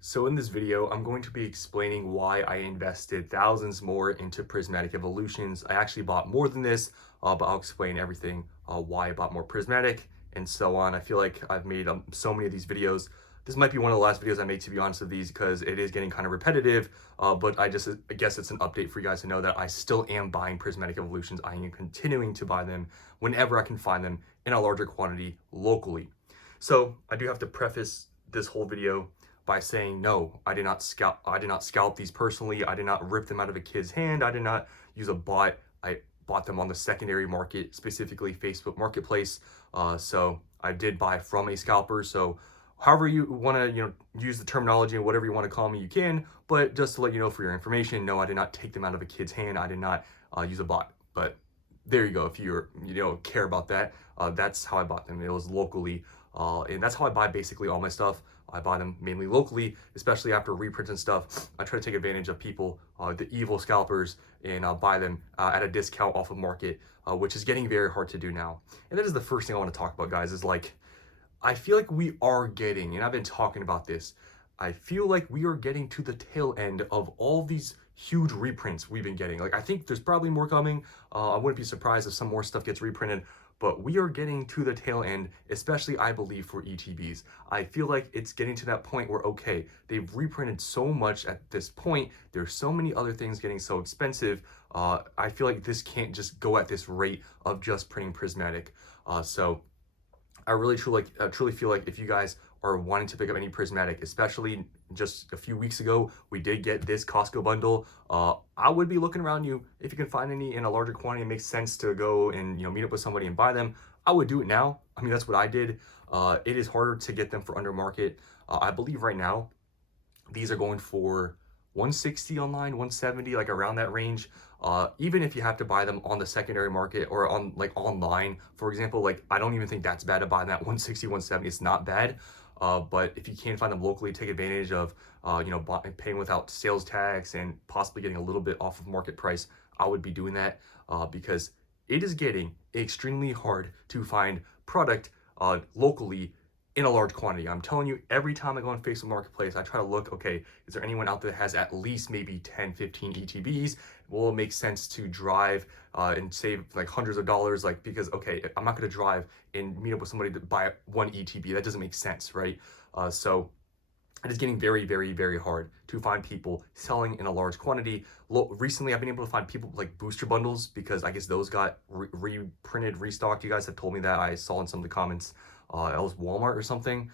So in this video, I'm going to be explaining why I invested thousands more into Prismatic Evolutions. I actually bought more than this, but I'll explain everything, why I bought more Prismatic and so on. I feel like I've made so many of these videos. This might be one of the last videos I make, to be honest with these, because it is getting kind of repetitive, but I guess it's an update for you guys to know that I still am buying Prismatic Evolutions. I am continuing to buy them whenever I can find them in a larger quantity locally. So I do have to preface this whole video by saying no, I did not scalp these personally. I did not rip them out of a kid's hand. I did not use a bot. I bought them on the secondary market, specifically Facebook Marketplace. So I did buy from a scalper. So however you want to use the terminology and whatever you want to call me, you can. But just to let you know for your information, no, I did not take them out of a kid's hand. I did not use a bot. But there you go. If you don't care about that, that's how I bought them. It was locally, and that's how I buy basically all my stuff. I buy them mainly locally, especially after reprints and stuff. I try to take advantage of people, the evil scalpers, and buy them at a discount off of market, which is getting very hard to do now. And that is the first thing I want to talk about, guys, is like, I feel like we are getting, and I've been talking about this, I feel like we are getting to the tail end of all these huge reprints we've been getting. Like, I think there's probably more coming. I wouldn't be surprised if some more stuff gets reprinted, but we are getting to the tail end, especially I believe for ETBs. I feel like it's getting to that point where, okay, they've reprinted so much at this point. There's so many other things getting so expensive. I feel like this can't just go at this rate of just printing Prismatic. So I really truly feel like if you guys are wanting to pick up any Prismatic, especially just a few weeks ago, we did get this Costco bundle. I would be looking around you if you can find any in a larger quantity. It makes sense to go and meet up with somebody and buy them. I would do it now. I mean, that's what I did. It is harder to get them for under market. I believe right now these are going for 160 online, 170, like around that range. Even if you have to buy them on the secondary market or on like online, for example, like I don't even think that's bad to buy that 160, 170. It's not bad. But if you can find them locally, take advantage of, paying without sales tax and possibly getting a little bit off of market price. I would be doing that because it is getting extremely hard to find product locally in a large quantity. I'm telling you, every time I go on Facebook Marketplace, I try to look, okay, is there anyone out there that has at least maybe 10, 15 ETBs? Will it make sense to drive and save like hundreds of dollars? Like, because, okay, I'm not gonna drive and meet up with somebody to buy one ETB. That doesn't make sense, right? So it is getting very, very, very hard to find people selling in a large quantity. Recently, I've been able to find people like booster bundles because I guess those got reprinted, restocked. You guys have told me that. I saw in some of the comments. It was Walmart or something.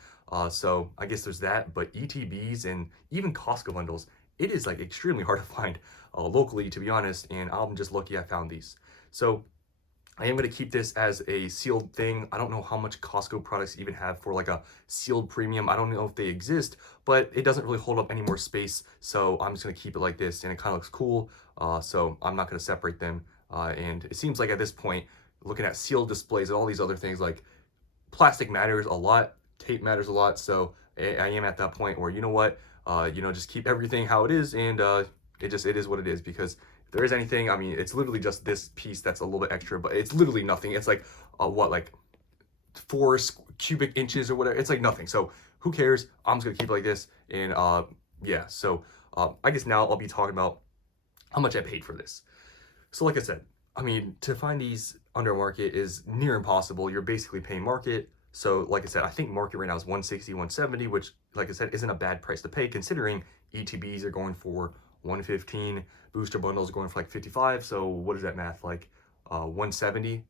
So I guess there's that. But ETBs and even Costco bundles, it is like extremely hard to find locally, to be honest. And I'm just lucky I found these. So I am going to keep this as a sealed thing. I don't know how much Costco products even have for like a sealed premium. I don't know if they exist, but it doesn't really hold up any more space. So I'm just going to keep it like this, and it kind of looks cool. So I'm not going to separate them. And it seems like at this point, looking at sealed displays and all these other things, like plastic matters a lot, tape matters a lot. So I am at that point where, you know what, just keep everything how it is, and it is what it is. Because if there is anything, I mean, it's literally just this piece that's a little bit extra, but it's literally nothing. It's like like 4 cubic inches or whatever. It's like nothing. So who cares? I'm just gonna keep it like this. And yeah. So I guess now I'll be talking about how much I paid for this. So like I said, I mean, to find these under market is near impossible. You're basically paying market. So like I said, I think market right now is 160, 170, which like I said, isn't a bad price to pay considering ETBs are going for 115, booster bundles going for like 55. So what is that math? Like 170,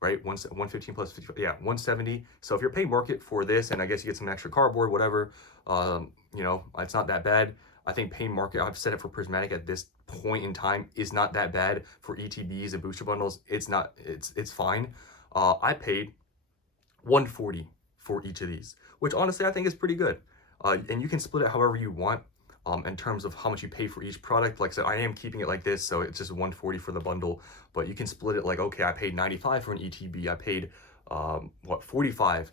right? 115 plus 55, yeah, 170. So if you're paying market for this, and I guess you get some extra cardboard, whatever, it's not that bad. I think paying market, I've set it for Prismatic at this point in time, is not that bad for ETBs and booster bundles. It's not, it's fine. I paid 140 for each of these, which honestly I think is pretty good. And you can split it however you want in terms of how much you pay for each product. Like I said, I am keeping it like this, so it's just 140 for the bundle, but you can split it like, okay, I paid 95 for an ETB. I paid 45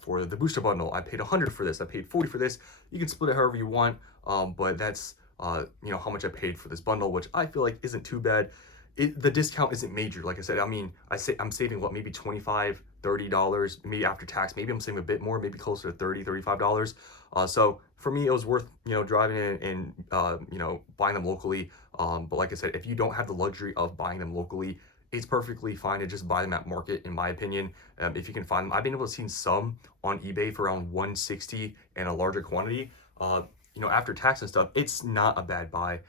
for the booster bundle. I paid 100 for this. I paid 40 for this. You can split it however you want, but that's how much I paid for this bundle, which I feel like isn't too bad. The discount isn't major. Like I said, I mean, I'm saving what, maybe $25, $30, maybe after tax. Maybe I'm saving a bit more, maybe closer to $30, $35. So for me, it was worth, driving in and, buying them locally. But like I said, if you don't have the luxury of buying them locally, it's perfectly fine to just buy them at market, in my opinion. If you can find them, I've been able to see some on eBay for around 160 and a larger quantity. After tax and stuff, it's not a bad buy.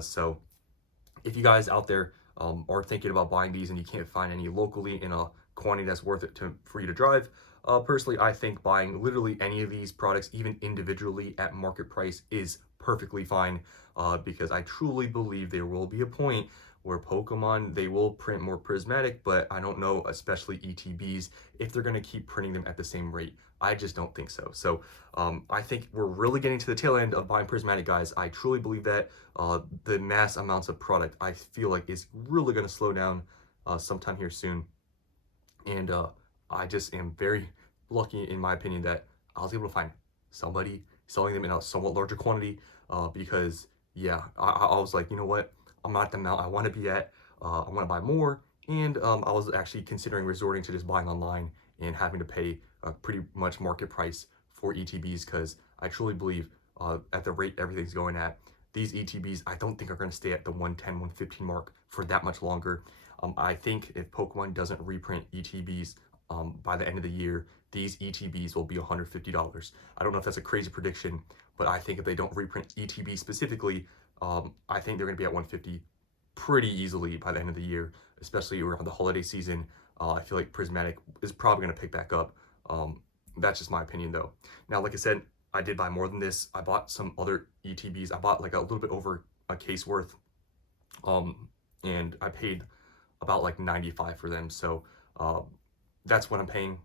So if you guys out there are thinking about buying these and you can't find any locally in a quantity that's worth it for you to drive, personally, I think buying literally any of these products, even individually at market price, is perfectly fine, because I truly believe there will be a point where Pokemon, they will print more prismatic, but I don't know, especially ETBs, if they're going to keep printing them at the same rate. I just don't think so. So I think we're really getting to the tail end of buying prismatic, guys. I truly believe that the mass amounts of product, I feel like, is really going to slow down sometime here soon. And I just am very lucky, in my opinion, that I was able to find somebody selling them in a somewhat larger quantity, because, yeah, I was like, you know what? I'm not at the amount I want to be at. I want to buy more. And I was actually considering resorting to just buying online and having to pay a pretty much market price for ETBs, because I truly believe at the rate everything's going at, these ETBs I don't think are going to stay at the 110, 115 mark for that much longer. I think if Pokemon doesn't reprint ETBs by the end of the year, these ETBs will be $150. I don't know if that's a crazy prediction, but I think if they don't reprint ETB specifically, I think they're going to be at 150 pretty easily by the end of the year, especially around the holiday season. I feel like Prismatic is probably going to pick back up. That's just my opinion, though. Now, like I said, I did buy more than this. I bought some other ETBs. I bought like a little bit over a case worth, and I paid about like 95 for them. So that's what I'm paying.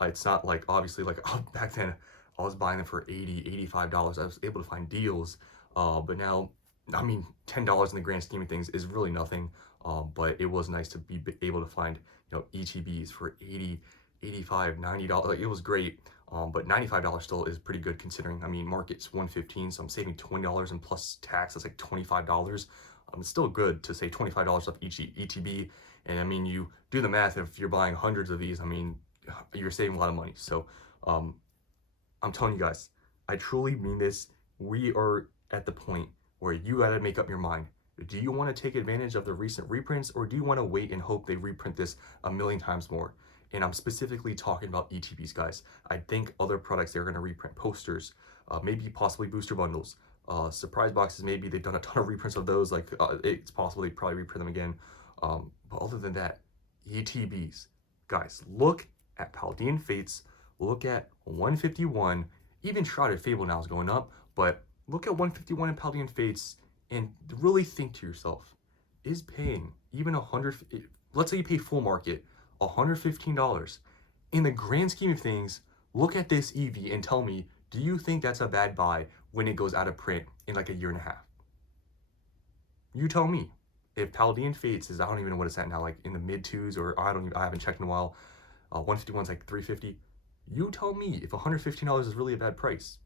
It's not like, obviously, like back then I was buying them for $80, $85. I was able to find deals, but now, I mean, $10 in the grand scheme of things is really nothing. But it was nice to be able to find, ETBs for $80, $85, $90. Like, it was great. But $95 still is pretty good, considering, I mean, market's 115, so I'm saving $20, and plus tax, that's like $25. It's still good to save $25 off each ETB. And I mean, you do the math, if you're buying hundreds of these, I mean, you're saving a lot of money. So I'm telling you guys, I truly mean this. We are at the point where you got to make up your mind. Do you want to take advantage of the recent reprints, or do you want to wait and hope they reprint this a million times more? And I'm specifically talking about ETBs, guys. I think other products, they're going to reprint posters, maybe possibly booster bundles, surprise boxes. Maybe they've done a ton of reprints of those. Like it's possible they probably reprint them again. But other than that, ETBs, guys, look at Paldean Fates, look at 151, even Shrouded Fable now is going up, but look at 151 and Paldean Fates and really think to yourself, is paying even let's say you pay full market, $115, in the grand scheme of things, look at this EV and tell me, do you think that's a bad buy when it goes out of print in like a year and a half? You tell me. If Paldean Fates is, I don't even know what it's at now, like in the mid twos, or I haven't checked in a while. 151's like 350. You tell me if $115 is really a bad price.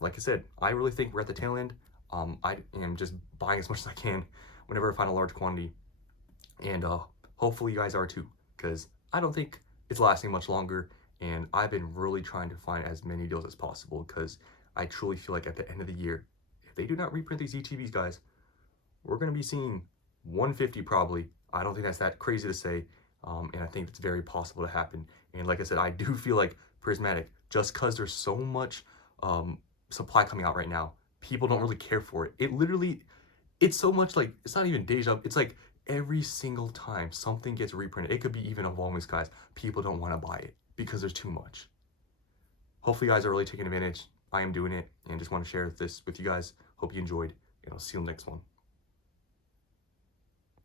Like I said, I really think we're at the tail end. I am just buying as much as I can whenever I find a large quantity, and hopefully you guys are too, because I don't think it's lasting much longer. And I've been really trying to find as many deals as possible, because I truly feel like at the end of the year, if they do not reprint these ETBs, guys, we're going to be seeing 150 probably. I don't think that's that crazy to say, and I think it's very possible to happen. And like I said, I do feel like Prismatic, just because there's so much supply coming out right now, people don't really care for it. It's so much like, it's not even deja, it's like every single time something gets reprinted, it could be even a long list, guys, people don't want to buy it because there's too much. Hopefully you guys are really taking advantage. I am doing it, and just want to share this with you guys. Hope you enjoyed, and I'll see you in the next one.